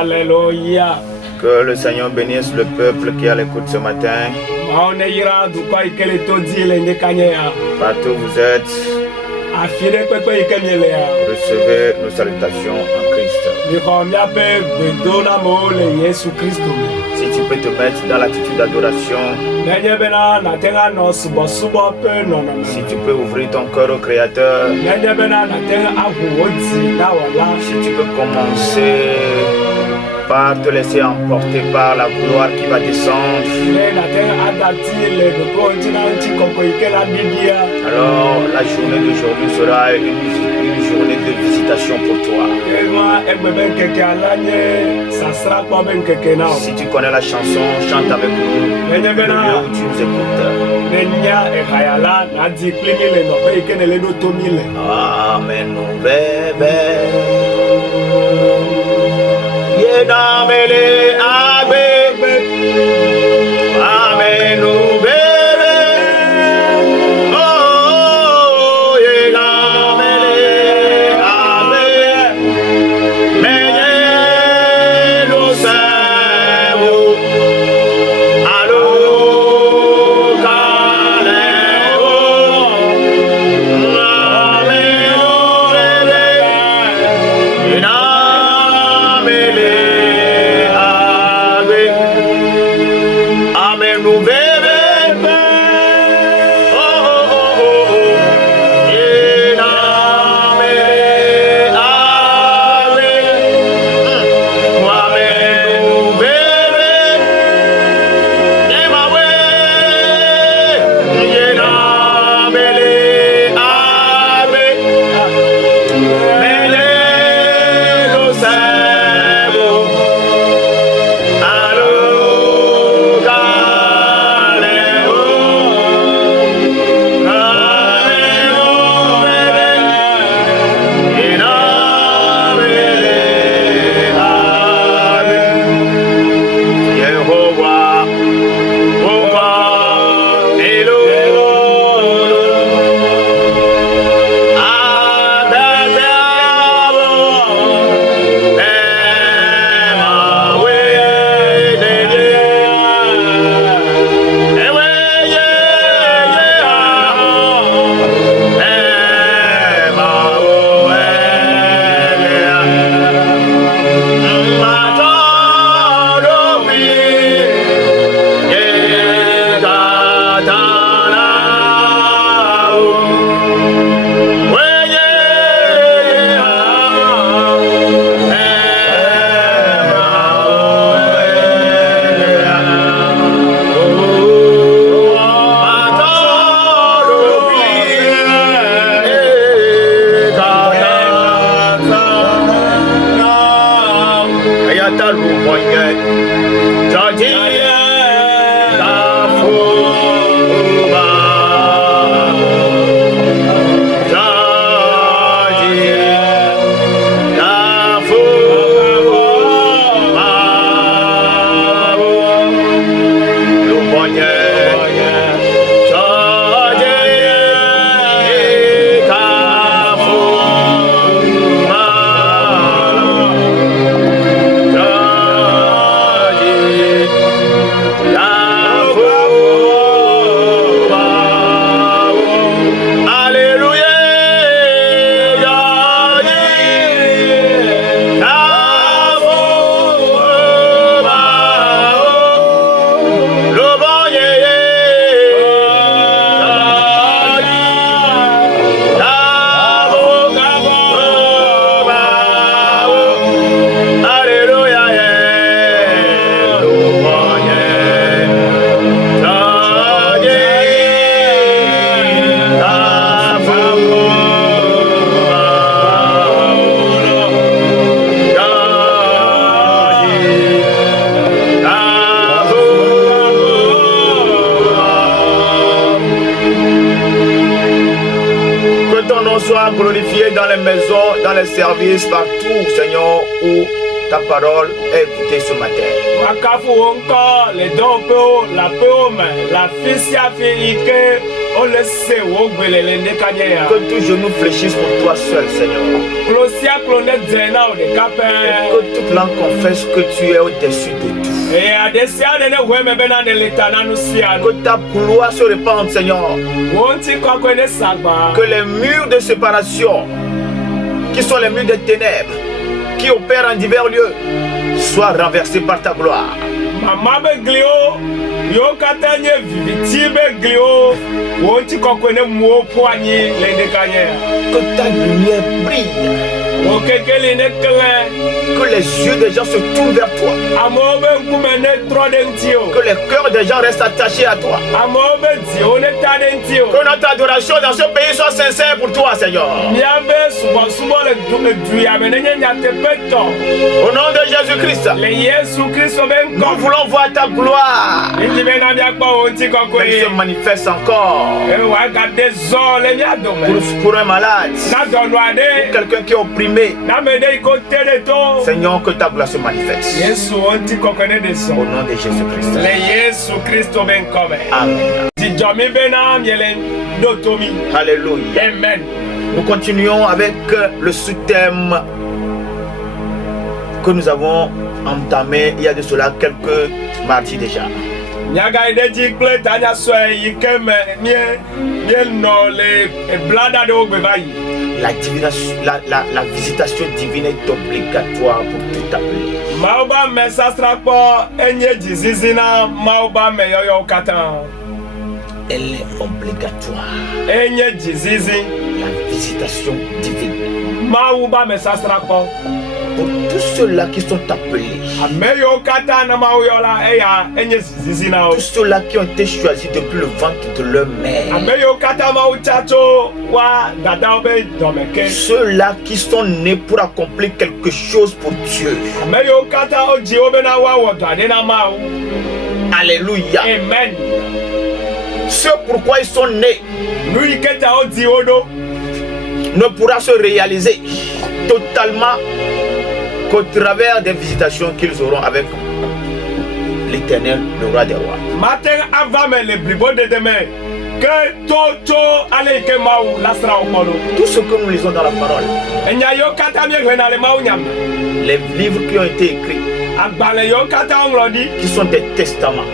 Alléluia. Que le Seigneur bénisse le peuple qui est à l'écoute ce matin. Partout où vous êtes, recevez nos salutations en Christ. Si tu peux te mettre dans l'attitude d'adoration, si tu peux ouvrir ton cœur au Créateur, si tu peux commencer par te laisser emporter par la gloire qui va descendre, alors la journée d'aujourd'hui sera une journée de visitation pour toi. Si tu connais la chanson, chante avec nous. Le lieu où tu nous écoutes. Amen, bébé. Yedamele abe, amen, bébé. Oh, yedamele abe, menye lo sebo, alo kaleo, amen, bébé. Yedamele. Sois glorifié dans les maisons, dans les services, partout, Seigneur, où ta parole est écoutée ce matin. Que tout genou fléchisse pour toi seul, Seigneur. Et que toute langue confesse que tu es au-dessus de tout. Que ta gloire se répande, Seigneur. Que les murs de séparation, qui sont les murs des ténèbres, qui opèrent en divers lieux, soient renversés par ta gloire. Que ta lumière brille. Que les yeux des gens se tournent vers toi. Que les cœurs des gens restent attachés à toi. Que notre adoration dans ce pays soit sincère pour toi, Seigneur. Au nom de Jésus-Christ, nous voulons voir ta gloire. Elle se manifeste encore. Pour un malade, pour quelqu'un qui est opprimé. Seigneur, que ta gloire se manifeste. Au nom de Jésus-Christ. Amen. Alléluia. Amen. Nous continuons avec le sous-thème que nous avons entamé il y a de cela quelques mardis déjà. La visitation divine est obligatoire pour tout appeler. Elle est obligatoire. La visitation divine. Pour tous ceux-là qui sont appelés. Tous ceux-là qui ont été choisis depuis le ventre de leur mère. Ceux-là qui sont nés pour accomplir quelque chose pour Dieu. Alléluia. Amen. Ce pourquoi ils sont nés ne pourra se réaliser totalement qu'au travers des visitations qu'ils auront avec l'Éternel, le roi des rois. Tout ce que nous lisons dans la parole, les livres qui ont été écrits, qui sont des testaments,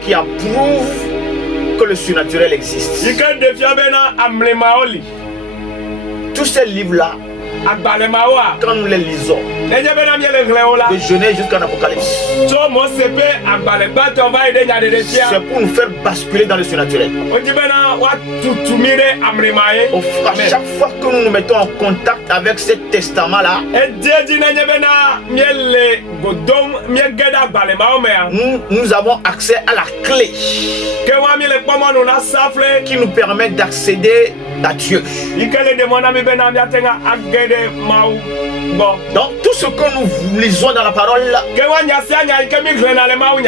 qui approuvent que le surnaturel existe. Tous ces livres-là, quand nous les lisons, de Genèse jusqu'à l'Apocalypse, c'est pour nous faire basculer dans le surnaturel. À chaque fois que nous nous mettons en contact avec ces testaments-là, nous avons accès à la clé qui nous permet d'accéder à Dieu. Donc tout ce que nous lisons dans la parole,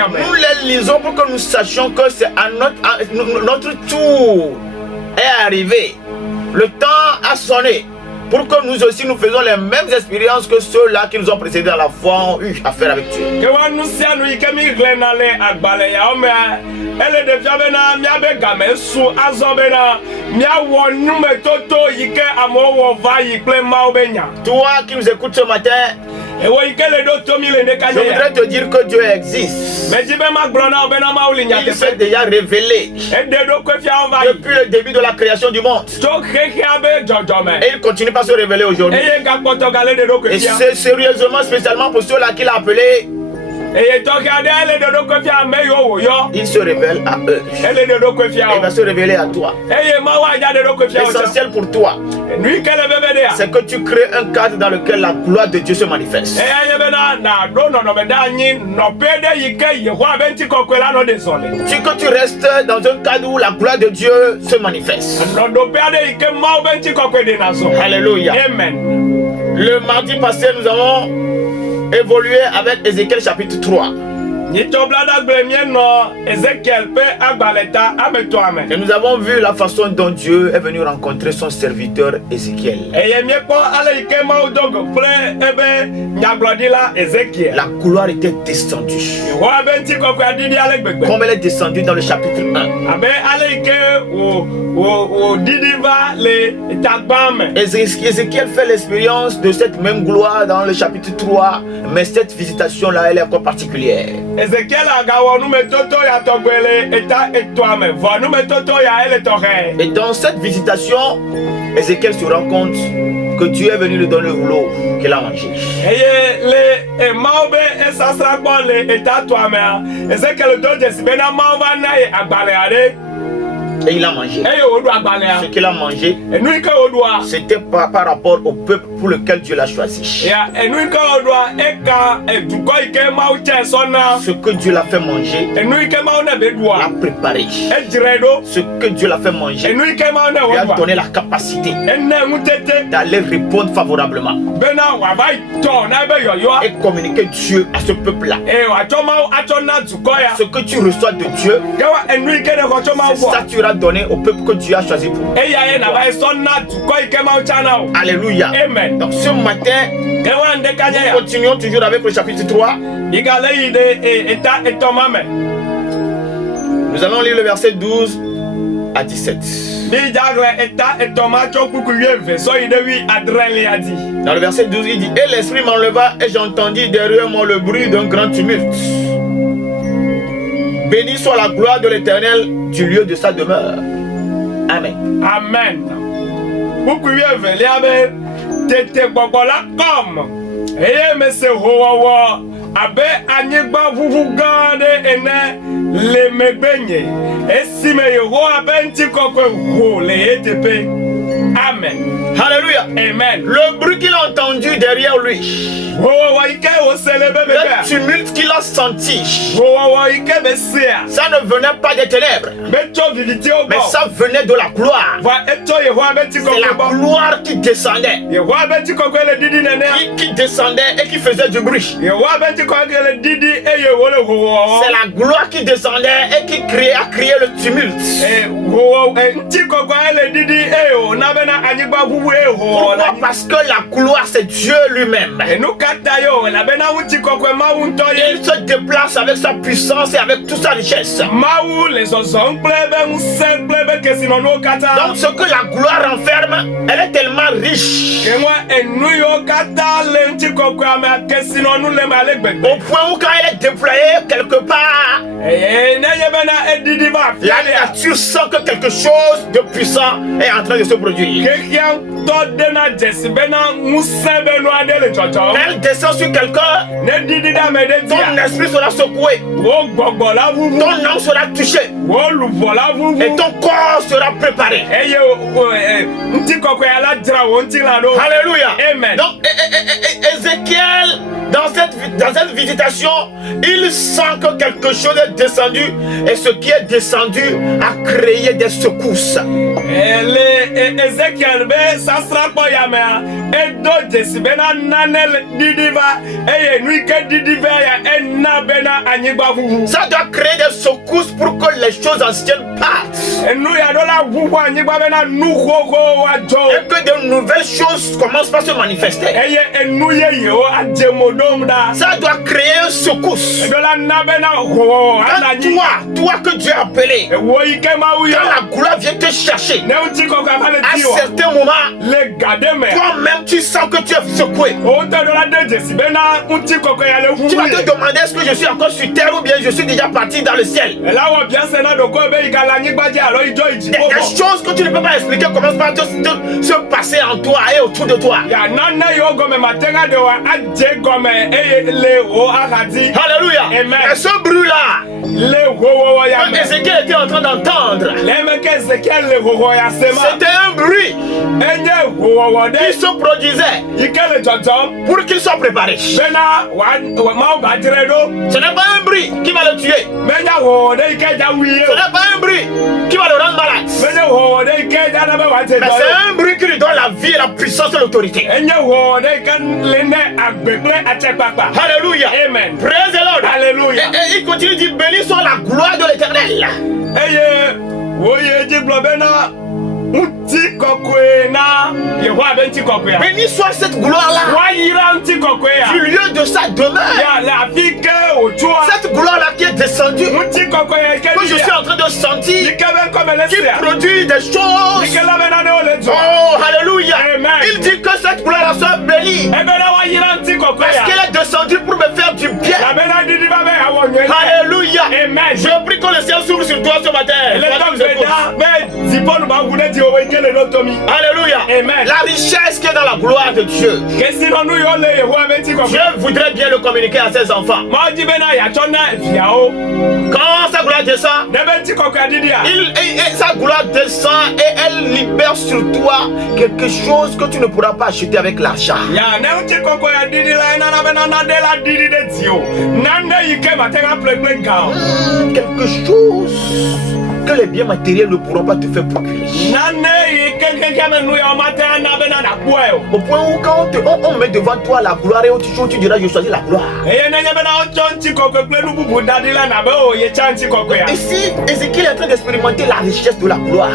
nous les lisons pour que nous sachions que c'est à notre tour est arrivé. Le temps a sonné pour que nous aussi nous faisons les mêmes expériences que ceux-là qui nous ont précédés dans la foi ont eu à faire avec Dieu. Toi qui nous écoutes ce matin, je voudrais te dire que Dieu existe. Il s'est déjà révélé depuis le début de la création du monde. Et il continue par se révéler aujourd'hui. Et c'est sérieusement, spécialement pour ceux-là qu'il a appelés, il se révèle à eux. Il va se révéler à toi. L'essentiel pour toi, c'est que tu crées un cadre dans lequel la gloire de Dieu se manifeste. Que tu restes dans un cadre où la gloire de Dieu se manifeste. Alléluia. Amen. Le mardi passé, nous avons évolué avec Ézéchiel chapitre 3. Et nous avons vu la façon dont Dieu est venu rencontrer son serviteur Ézéchiel. La gloire était descendue. Comme elle est descendue dans le chapitre 1. Ézéchiel fait l'expérience de cette même gloire dans le chapitre 3, mais cette visitation-là, elle est encore particulière. Et dans cette visitation, Ézéchiel se rend compte que Dieu est venu lui donner le rouleau qu'il a mangé. Et il a mangé. Ce qu'il a mangé, c'était par rapport au peuple pour lequel Dieu l'a choisi. Ce que Dieu l'a fait manger, l'a préparé. Ce que Dieu l'a fait manger, lui a donné la capacité d'aller répondre favorablement et communiquer Dieu à ce peuple-là. Ce que tu reçois de Dieu, c'est ça que tu auras donné au peuple que Dieu a choisi pour toi. Alléluia. Amen. Donc ce matin, nous continuons toujours avec le chapitre 3. Nous allons lire le verset 12 à 17. Dans le verset 12, il dit: Et l'esprit m'enleva et j'entendis derrière moi le bruit d'un grand tumulte. Béni soit la gloire de l'Éternel du lieu de sa demeure. Amen. Amen. Abe anyigba vuvu gande ene le megbenye esime Yehowa benti kokwe ho le etepe. Amen. Alléluia. Amen. Le bruit qu'il a entendu derrière lui, le tumulte qu'il a senti, ça ne venait pas des ténèbres, mais ça venait de la gloire. C'est la gloire qui descendait, qui descendait et qui faisait du bruit. C'est la gloire qui descendait et qui a créé le tumulte. Pourquoi? Parce que la gloire, c'est Dieu lui-même. Il se déplace avec sa puissance et avec toute sa richesse. Donc ce que la gloire renferme, elle est tellement riche au point où quand elle est déployée quelque part, la nature sent que quelque chose de puissant est en train de se produire. Elle descend sur quelqu'un, ton esprit sera secoué, ton âme sera touchée et ton corps sera préparé. Alléluia. Amen. Donc Ézéchiel, dans cette visitation, il sent que quelque chose est descendu, et ce qui est descendu a créé des secousses. Ça doit créer des secousses pour que les choses anciennes partent et que de nouvelles choses commencent par se manifester. Ça doit créer une secousse. Toi que Dieu a appelé, quand la gloire vient te chercher, à certains moments, toi-même tu sens que tu es secoué. Tu vas te demander: est-ce que je suis encore sur terre ou bien je suis déjà parti dans le ciel? Des choses que tu ne peux pas expliquer commencent par se passer en toi et autour de toi. Alléluia. Amen. Et ce bruit-là que Ézéchiel était en train d'entendre, c'était un bruit qui se produisait pour qu'il soit préparé. Ce n'est pas un bruit qui va le tuer. Ce n'est pas un bruit qui va le rendre malade. Mais c'est un bruit qui lui donne la vie, la puissance et l'autorité. Alléluia. Amen. Praise the Lord. Alléluia. Et il continue de dire, béni soit la gloire de l'Éternel. Béni soit cette gloire-là du lieu de sa demeure. Cette gloire-là qui est descendue, que je suis en train de sentir, qui produit des choses. Oh, alléluia. Il dit que cette gloire-là soit bénie parce qu'elle est descendue pour me faire du bien. Alléluia. Je prie que le ciel s'ouvre sur toi ce matin. Alléluia. Amen. La richesse qui est dans la gloire de Dieu. Dieu voudrait bien le communiquer à ses enfants. Quand sa gloire descend, sa gloire descend et elle libère sur toi quelque chose que tu ne pourras pas acheter avec l'argent. Quelque chose que les biens matériels ne pourront pas te faire procurer. Au point où quand on met devant toi la gloire et tu diras je choisis la gloire. Et si Ézéchiel est en train d'expérimenter la richesse de la gloire,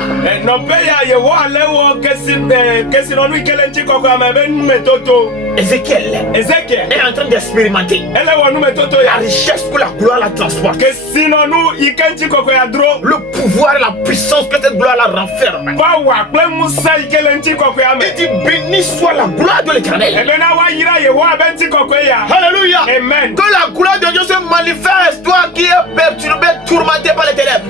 Ézéchiel est en train d'expérimenter la richesse que la gloire la transporte. Le pouvoir et la puissance que cette gloire la renferme. Il dit béni soit la gloire de l'Éternel. Alléluia. Amen. Que la gloire de Dieu se manifeste, toi qui es perturbé, tourmenté par les ténèbres.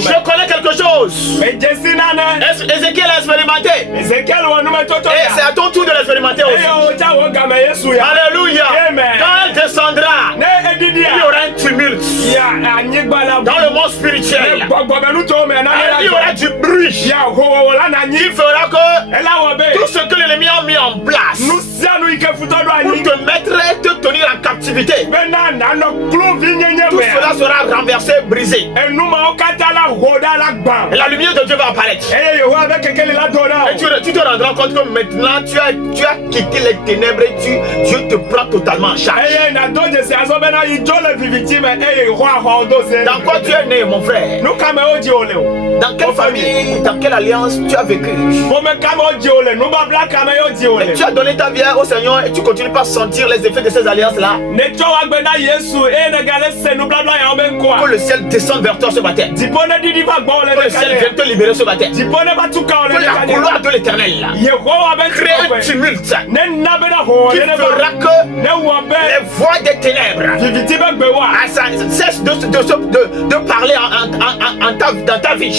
Je connais quelque chose. Ézéchiel a expérimenté. Et c'est à ton tour de l'expérimenter aussi. Alléluia. Quand elle descendra, il y aura un tumulte dans le monde spirituel. Il y aura du bruit qui fera que tout ce que l'ennemi a mis en place pour te mettre et te tenir en captivité, tout cela sera renversé, brisé. Et la lumière de Dieu va apparaître. Et tu te rendras compte que maintenant tu as quitté les ténèbres et Dieu te prend totalement en charge. Dans quoi tu es né, mon frère? Dans quelle famille, dans quelle alliance tu as vécu? Et tu as donné ta vie au Seigneur et tu continues pas à sentir les effets de ces alliances-là. Que le ciel descende vers toi ce matin. Que le ciel vienne te libérer ce matin. Que la gloire de l'Éternel crée un tumulte qui fera que les voix des ténèbres cessent de parler dans ta vie.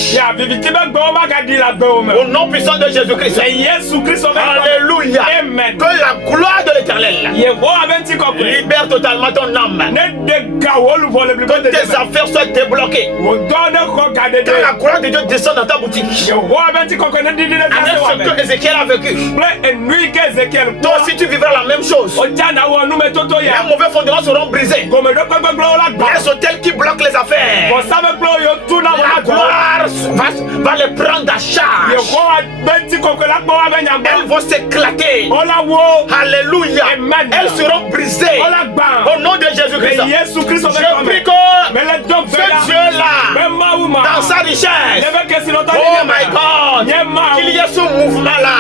Au nom puissant de Jésus-Christ. Alléluia. Amen. Que la gloire de l'Éternel libère totalement ton âme. Que tes affaires soient débloquées. Que la gloire de Dieu descende dans ta boutique. Avec ce que Ézéchiel a vécu. Toi aussi tu vivras la même chose. Les mauvais fondements seront brisés. Les hôtels qui bloquent les affaires, la gloire va les prendre à charge. Elles vont s'éclater. Alléluia. Elles seront brisées. Au nom de Jésus-Christ. Je prie que ce Dieu-là, dans sa richesse, oh my God, qu'il y ait ce mouvement-là.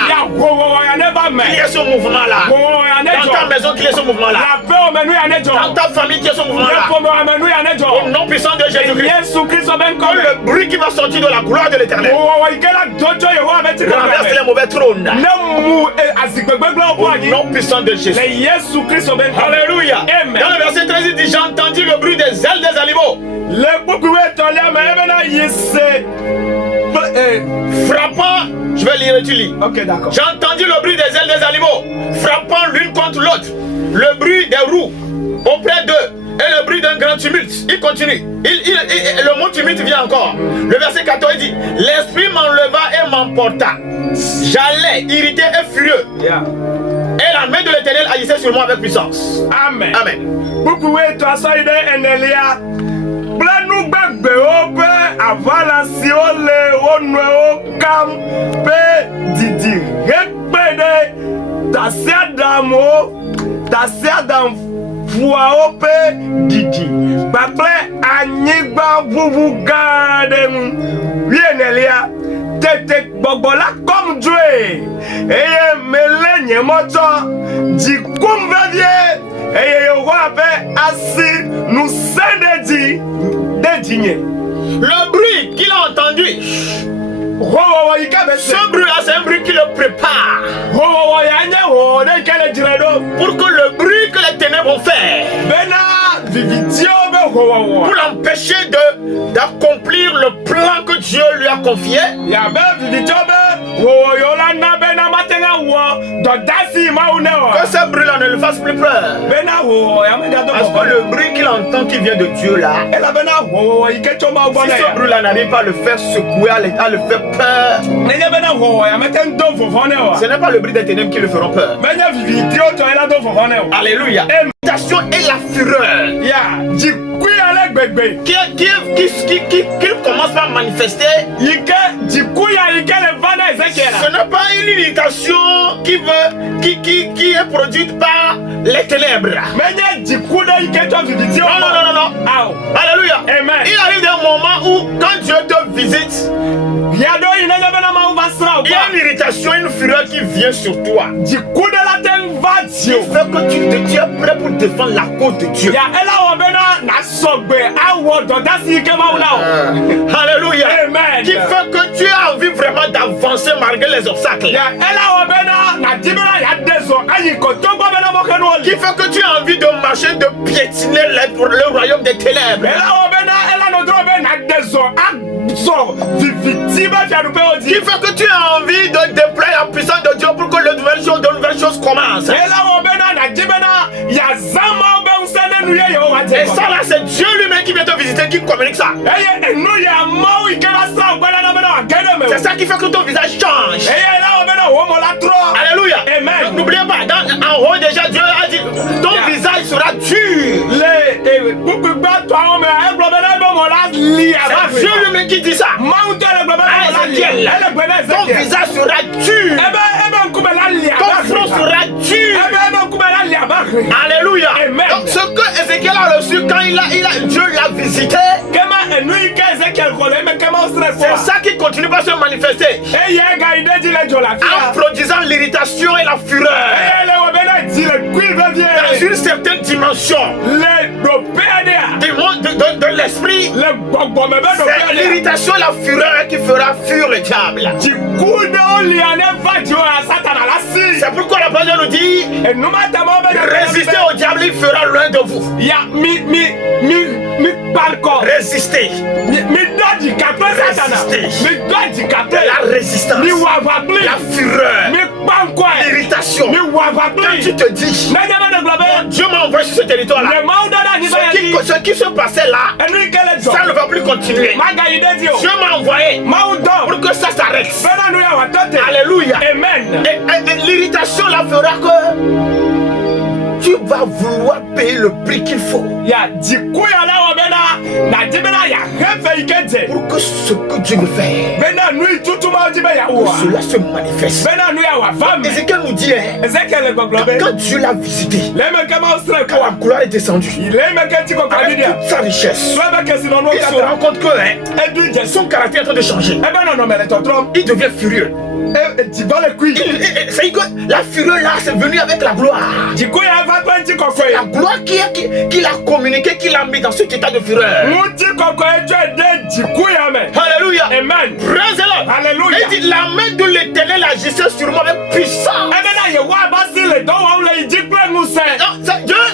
Qu'il y ait ce mouvement-là. Dans ta maison, qu'il y ait ce mouvement-là. Dans ta famille, qu'il y ait ce mouvement-là. Au nom puissant de Jésus-Christ. Que le bruit qui va sortir de la gloire de l'Éternel renverse les mauvais trônes. Au nom puissant de Jésus. Alléluia. Dans le verset 13, il dit j'ai entendu le bruit des ailes des animaux frappant. Je vais lire et tu lis. Ok, d'accord. J'ai entendu le bruit des ailes des animaux frappant l'une contre l'autre, le bruit des roues auprès d'eux et le bruit d'un grand tumulte. Il continue. Le mot tumulte vient encore. Le verset 14 dit l'esprit m'enleva et m'emporta J'allais irrité et furieux. Yeah. Et la main de l'Éternel agissait sur moi avec puissance. Amen. Amen. Vous pouvez toi ça aider Enelia. Blanu gbagbe obe avala si ole onwe o kam pe didi rekpede tasiadam fua ope didi bakle anyigba vuvu gadem Enelia tete gbogbola comme Dieu eye melenye moto di kumvevie eye yowabe asi nous sendedi dédigné. Le bruit qu'il a entendu, ce bruit-là, c'est un bruit qui le prépare pour que le bruit que les ténèbres ont fait, pour l'empêcher d'accomplir le plan que Dieu lui a confié, que ce bruit-là ne le fasse plus peur. Parce que le bruit qu'il entend qui vient de Dieu là, si ce bruit-là n'arrive pas à le faire secouer, à le faire peur, ce n'est pas le bruit des ténèbres qui le feront peur. Alléluia. L'irritation et la fureur qu'il commence à manifester, ce n'est pas une irritation qui est produite par les ténèbres. Non. Alléluia. Amen. Il arrive un moment où quand Dieu te visite, il y a une irritation, une fureur qui vient sur toi. Il fait que tu es prêt pour défendre la cause de Dieu. Alléluia. Amen. Qui fait que tu as envie vraiment d'avancer malgré les obstacles. Qui fait que tu as envie de marcher, de piétiner le royaume des ténèbres. Qui fait que tu as envie de déployer la puissance de Dieu pour que de nouvelles choses commencent. Et ça là, c'est Dieu lui-même qui vient te visiter, qui communique ça. C'est ça qui fait que ton visage change. Alléluia. Amen. N'oubliez pas, en haut déjà Dieu a dit, ton visage sera dur. C'est Dieu lui-même qui dit ça. Ton visage sera dur. Ton front sera dur. Alléluia. Donc ce que Ézéchiel a reçu quand Dieu l'a visité, c'est ça qui continue à se manifester en produisant l'irritation et la fureur dans une certaine dimension de l'esprit. C'est l'irritation et la fureur qui fera fuir le diable. C'est pourquoi la parole nous dit, résistez au diable, il fera loin de vous. Résister. La résistance, la fureur, l'irritation. Quand tu te dis, Dieu m'a envoyé sur ce territoire-là, ce qui se passait là, ça ne va plus continuer. Dieu m'a envoyé pour que ça s'arrête. Alléluia. Amen. Et l'irritation là fera que tu vas vouloir payer le prix qu'il faut pour que ce que Dieu veut faire, que cela se manifeste. Ézéchiel nous dit, quand Dieu l'a visité, quand la gloire est descendue avec toute sa richesse, il se rend compte que son caractère est en train de changer. Il devient furieux. C'est que la fureur là, c'est venu avec la gloire. C'est la gloire qu'il a communiqué, qu'il a mis dans cet état de fureur. Alléluia. Amen. Alléluia. Il dit, la main de l'Éternel agissait sur moi avec puissance.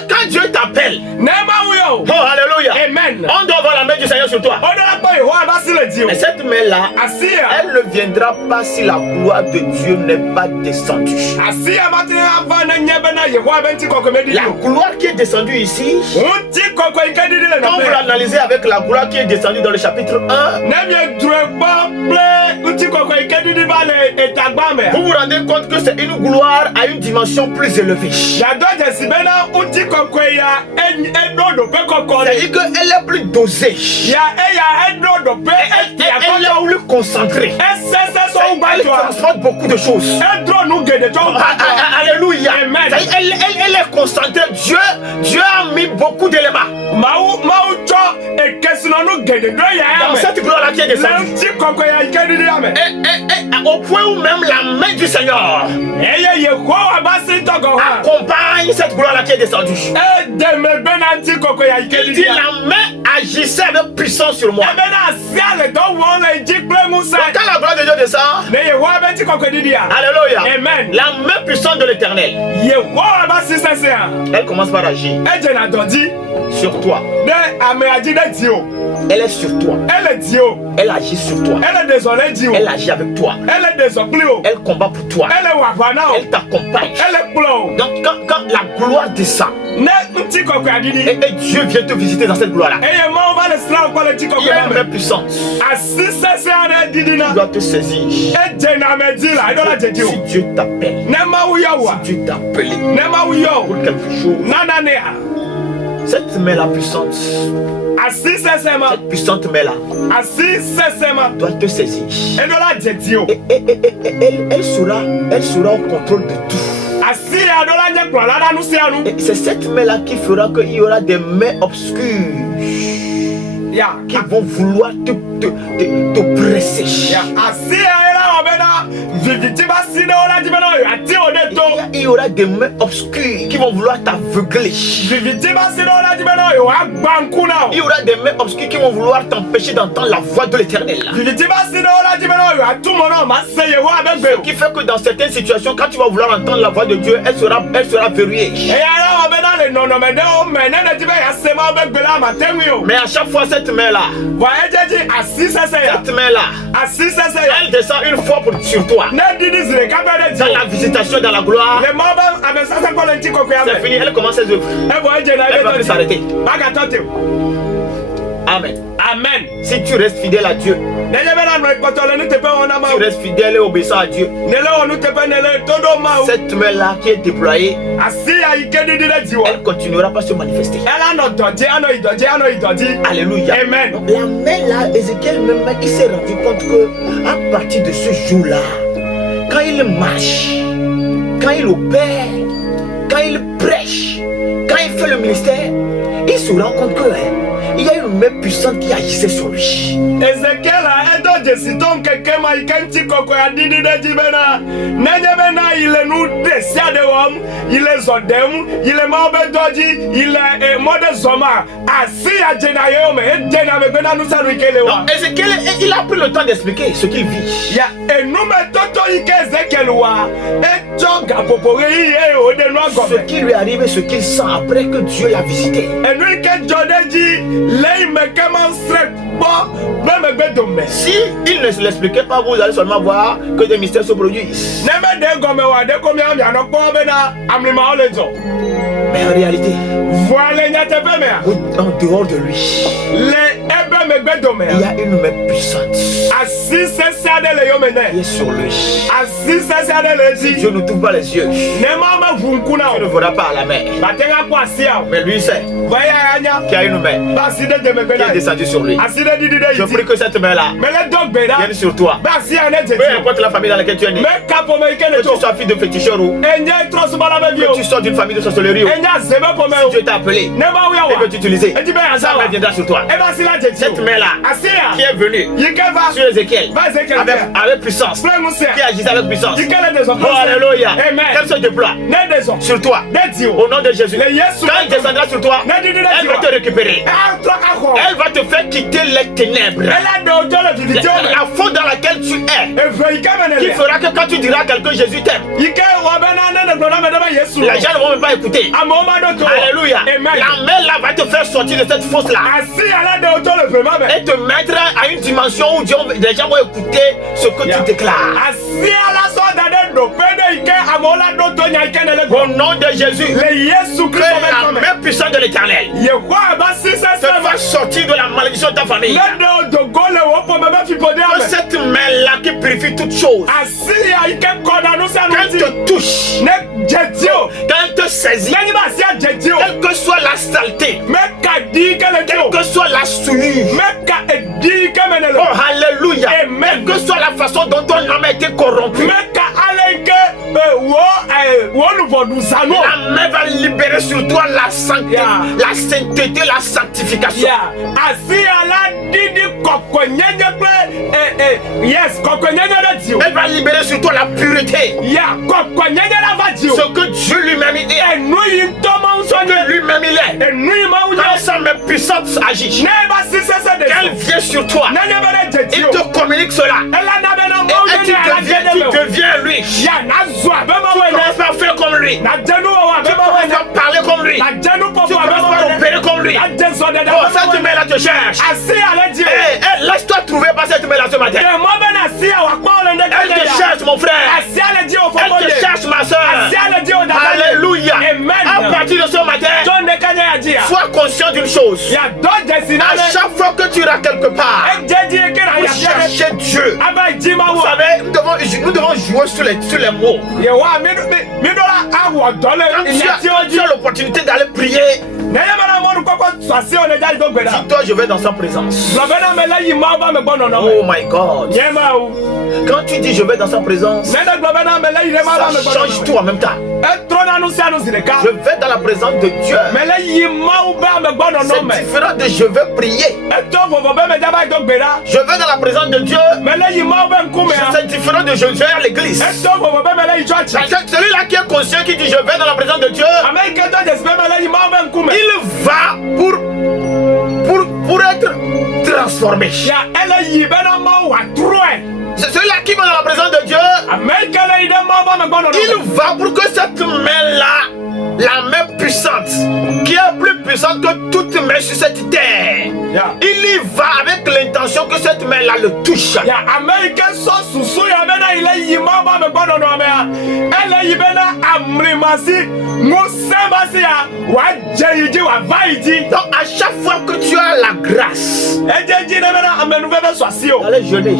Quand Dieu t'appelle, oh alléluia. Amen. On doit avoir la main du Seigneur sur toi. Mais cette main-là, elle ne viendra pas si la gloire de Dieu n'est pas descendue. La gloire qui est descendue ici, quand vous l'analysez avec la gloire qui est descendue dans le chapitre 1, vous vous rendez compte que c'est une gloire à une dimension plus élevée. C'est-à-dire qu'elle est plus dosée. Elle est plus concentrée. Elle transporte beaucoup de choses. Alléluia. Elle est concentrée. Dieu a mis beaucoup d'éléments. Dans cette gloire-là qui est descendue. Au point où même la main du Seigneur accompagne cette gloire-là qui est descendue. Il dit la main agissait avec puissance sur moi. Donc, quand la gloire de Dieu descend, alléluia, amen, la main puissante de l'Éternel, elle commence par agir sur toi. Elle est sur toi. Elle agit sur toi. Elle agit avec toi. Elle combat pour toi. Elle t'accompagne. Donc quand la gloire descend, et Dieu vient te visiter dans cette gloire-là, il y a une main puissante. Tu dois te saisir. Si Dieu t'appelle, si Dieu t'a appelé pour quelque chose, cette main-là puissante, cette puissante main-là doit te saisir. Elle sera au contrôle de tout. Et c'est cette main-là qui fera qu'il y aura des mains obscures qui vont vouloir te presser. Il y aura des mains obscures qui vont vouloir t'aveugler. Il y aura des mains obscures qui vont vouloir t'empêcher d'entendre la voix de l'Éternel. Ce qui fait que dans certaines situations, quand tu vas vouloir entendre la voix de Dieu, elle sera verrouillée. Mais à chaque fois, cette main-là, elle descend une fois sur toi. Dans la visitation, dans la gloire, c'est fini, elle commence ses œuvres. Elle va plus s'arrêter. Amen. Amen. Si tu restes fidèle à Dieu, tu restes fidèle et obéissant à Dieu, cette main-là qui est déployée, elle continuera pas à se manifester. Alléluia. Amen. Donc, la main-là, Ézéchiel même, il s'est rendu compte que à partir de ce jour-là, quand il marche, quand il opère, quand il prêche, quand il fait le ministère, il se rend compte que il y a une main puissante qui agissait sur lui. Ézéchiel a donc quelqu'un il est nous il est zodem, il est mobedodi, il est modezoma. Ézéchiel, il a pris le temps d'expliquer ce qu'il vit. Ce qui lui arrive et ce qu'il sent après que Dieu l'a visité. Si il ne se l'expliquait pas, vous allez seulement voir que des mystères se produisent. Mais en réalité, en dehors de lui, il y a une main puissante qui est sur lui. Si Dieu ne t'ouvre pas les yeux, tu ne verras pas à la main. Mais lui sait qu'il y a une main qui est descendue sur lui. Je prie que cette main-là vienne sur toi. Peu importe la famille dans laquelle tu es né, que tu sois fille de féticheur ou que tu sois d'une famille de sorcellerie, si Dieu t'a appelé et que tu utilises, ça viendra sur toi. Cette main-là qui est venue sur Ézéchiel avec puissance, qui agissait avec puissance. Oh, alléluia. Elle se déploie sur toi au nom de Jésus. Quand elle descendra sur toi, elle va te récupérer. Elle va te faire quitter les ténèbres, la faute dans laquelle tu es, qui fera que quand tu diras à quelqu'un Jésus t'aime, Les gens ne vont même pas écouter. Alléluia. La main là va te faire sortir de cette fosse là. Et te mettre à une dimension où les gens vont écouter ce que tu déclares. Au nom de Jésus, que la main puissante de l'Éternel te fasse sortir de la malédiction de ta famille. Que cette main là qui purifie toutes choses, quand elle te touche, quand elle te saisit, quelle que soit la saleté, quelle que soit la souillure, oh alléluia, quelle que soit la façon dont ton âme a été corrompue, la main va libérer sur toi la sainteté, la sanctification. Elle va libérer sur toi la pureté. Ce que Dieu lui-même est. Ce que lui-même il est. Quand sa main puissante agit, elle vient sur toi. Il te communique cela. Et tu deviens lui. Tu commences à faire comme lui. Tu commences à parler comme lui. Tu commences à opérer comme lui. Oh, cette main là te cherche. Laisse-toi trouver par cette main là ce matin. Elle te cherche mon frère. Elle te cherche ma soeur. Alléluia. À partir de ce matin, sois conscient d'une chose. À chaque fois que tu iras quelque part pour chercher Dieu, vous savez, nous devons jouer sur les mots. Quand tu as l'opportunité d'aller prier, dis-toi je vais dans sa présence. Oh my God. Quand tu dis je vais dans sa présence, ça change tout en même temps. Je vais dans la présence de Dieu. C'est différent de je vais prier. Je vais dans la présence de Dieu. C'est différent de je vais à l'église. Celui-là qui est conscient qui dit je vais dans la présence de Dieu, il va pour être transformé. C'est celui-là qui va dans la présence de Dieu. Il va pour que cette main-là, la main puissante, qui est plus puissante que toute main sur cette terre, il y va avec l'intention que cette main-là le touche. Donc à chaque fois que tu as la grâce d'aller jeûner,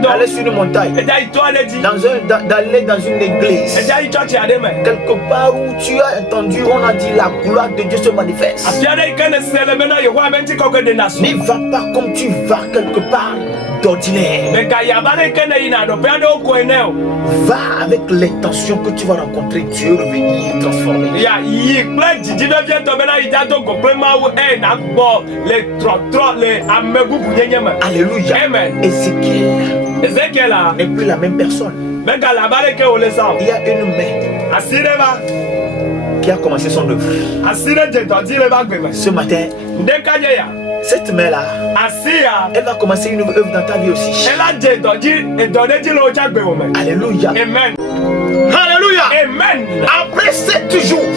d'aller sur une montagne, d'aller dans une église, quelque part où tu as entendu, on a dit la gloire de Dieu se manifeste. Ne va pas comme tu vas quelque part d'ordinaire. Va avec l'intention que tu vas rencontrer Dieu, revenir, transformer. Alléluia. Ézéchiel n'est plus la même personne. Il y a une main qui a commencé son œuvre. Ce matin, cette main-là, elle va commencer une œuvre dans ta vie aussi. Alléluia. Amen. Alléluia. Amen. Après 7 jours,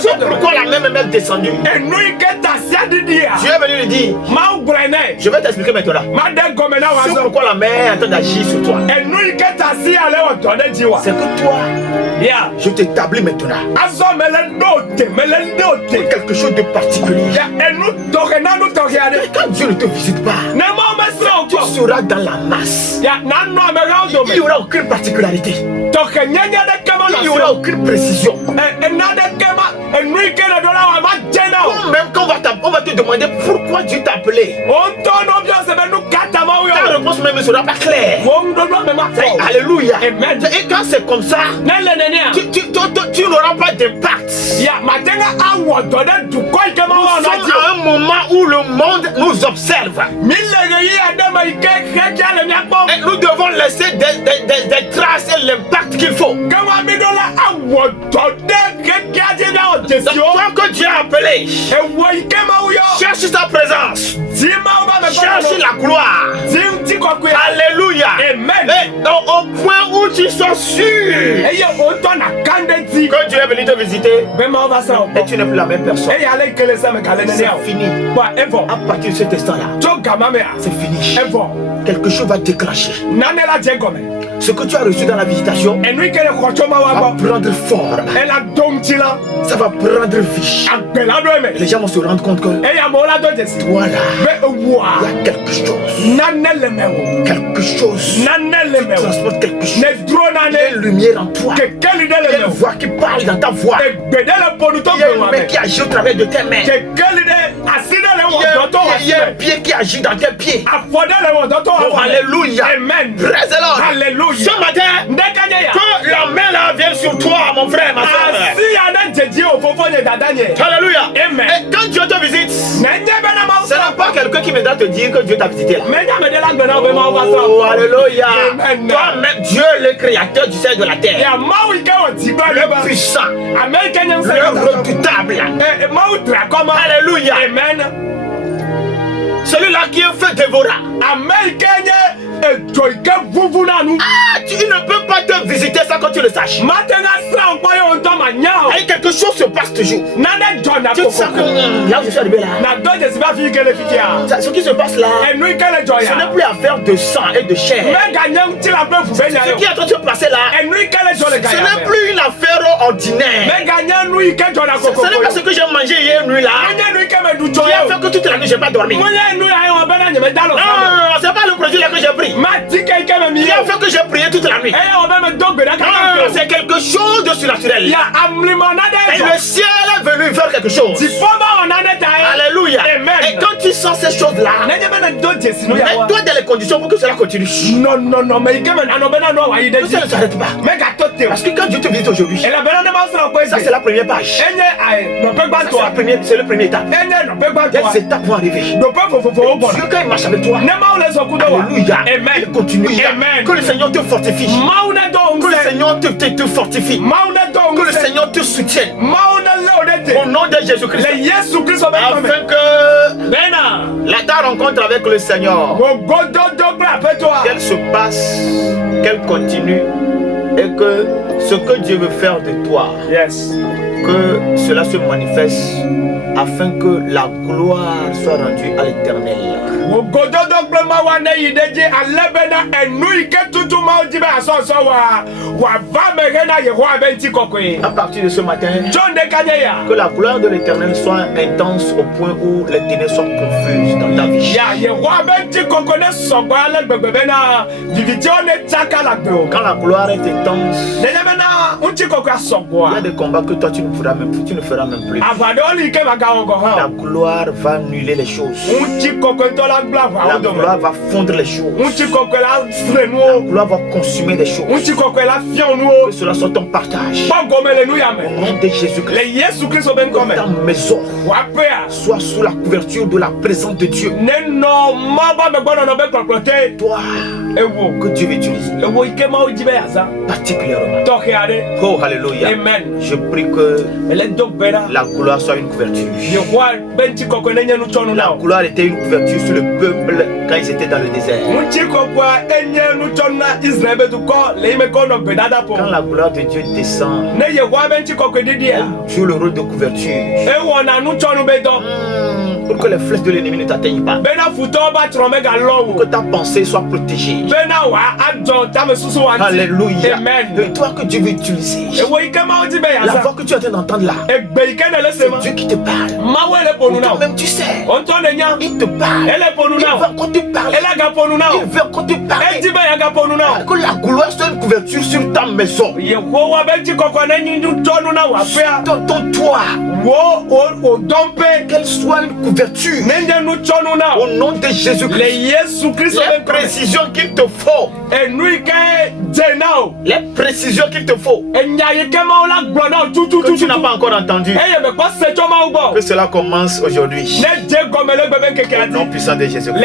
c'est pourquoi la main est descendue. Dieu est venu lui dire, je vais t'expliquer maintenant. C'est pourquoi la main est en train d'agir sur toi. C'est que toi, je t'établis maintenant pour quelque chose de particulier. Quand Dieu ne te visite pas, tu seras dans la masse. Il n'y aura aucune particularité. Il n'y aura aucune précision. Même quand on va te demander pourquoi Dieu t'a appelé, ta réponse même ne sera pas claire. Alléluia. Et quand c'est comme ça, tu n'auras pas d'impact. Nous sommes à un moment où le monde nous observe. Et nous devons laisser des traces et l'impact qu'il faut. Toi que Dieu a appelé, cherche sa présence, cherche la gloire. Alléluia. Amen. Et au point où tu sois sûr venu te visiter et tu n'es plus la même personne. C'est fini. À partir de cet instant-là, c'est fini. Quelque chose va déclencher. Ce que tu as reçu dans la visitation va prendre forme. Ça va prendre vie. Et les gens vont se rendre compte que toi là, il y a quelque chose. Quelque chose. Tu transportes quelque chose. Il y a une lumière en toi. Il y a une voix qui parle dans ta voix. Il y a une main qui agit au travers de tes mains. Il y a un pied qui agit dans tes pieds. Oh, alléluia. Amen. Praise the Lord. Alléluia. Ce matin, que la main là vienne sur toi, mon frère, ma soeur. Alléluia. Amen. Et quand Dieu te visite, ce n'est pas quelqu'un qui viendra te dire que Dieu t'a visité là. Oh, alléluia. Toi-même, Dieu le créateur du ciel et de la terre. Le puissant. Le redoutable. Alléluia. Amen. Celui-là qui est fait dévorer. Tu ne peux pas te visiter sans que tu le saches. Et quelque chose se passe toujours. Tu sens que là où je suis arrivé là, ce qui se passe là, ce n'est plus affaire de sang et de chair. Ce qui est en train de se passer là, ce n'est plus une affaire ordinaire. Ce n'est pas ce que j'ai mangé hier nuit là qui a fait que toute la nuit je n'ai pas dormi. Non, c'est pas le produit là que j'ai pris. Il a fait que j'ai prié toute la nuit. C'est quelque chose de surnaturel. Et le ciel est venu faire quelque chose. Alléluia. Et quand tu sens ces choses-là, mets-toi dans les conditions pour que cela continue. Que ça ne s'arrête pas. Parce que quand Dieu te visite aujourd'hui, ça c'est la première page. C'est le premier étape. Des étapes vont arriver. Dieu quand il marche avec toi, alléluia, il continue. Que le Seigneur te fortifie. Que le Seigneur te fortifie. Que le Seigneur te soutienne. Au nom de Jésus-Christ. Afin que ta rencontre avec le Seigneur, qu'elle se passe, qu'elle continue, et que ce que Dieu veut faire de toi, que cela se manifeste afin que la gloire soit rendue à l'Éternel. À partir de ce matin, que la gloire de l'Éternel soit intense au point où les ténèbres soient confuses dans ta vie. Quand la gloire est intense, il y a des combats que toi tu ne feras même plus. La gloire va annuler les choses. La gloire va fondre les choses. La gloire va consumer les choses. Que cela soit ton partage. Au nom de Jésus-Christ, que ta maison soit sous la couverture de la présence de Dieu. Toi, que Dieu va utiliser particulièrement. Oh, alléluia. Amen. Je prie que la gloire soit une couverture. La gloire était une couverture sur le peuple quand ils étaient dans le désert. Quand la gloire de Dieu descend, joue le rôle de couverture. Pour que les flèches de l'ennemi ne t'atteignent pas. Pour que ta pensée soit protégée. Alléluia. Et toi que Dieu veut utiliser. La voix que tu es en train d'entendre là, c'est Dieu qui te parle. Toi-même tu sais. Il te parle. Il veut encore te parler. Il veut encore te parler. Que la gloire soit une couverture sur ta maison. Sur ton toit. Qu'elle soit une couverture. Au nom de Jésus-Christ. Les précisions qu'il te faut. Les précisions qu'il te faut. Que tu n'as pas encore entendu. Que cela commence aujourd'hui. Au nom puissant de Jésus-Christ.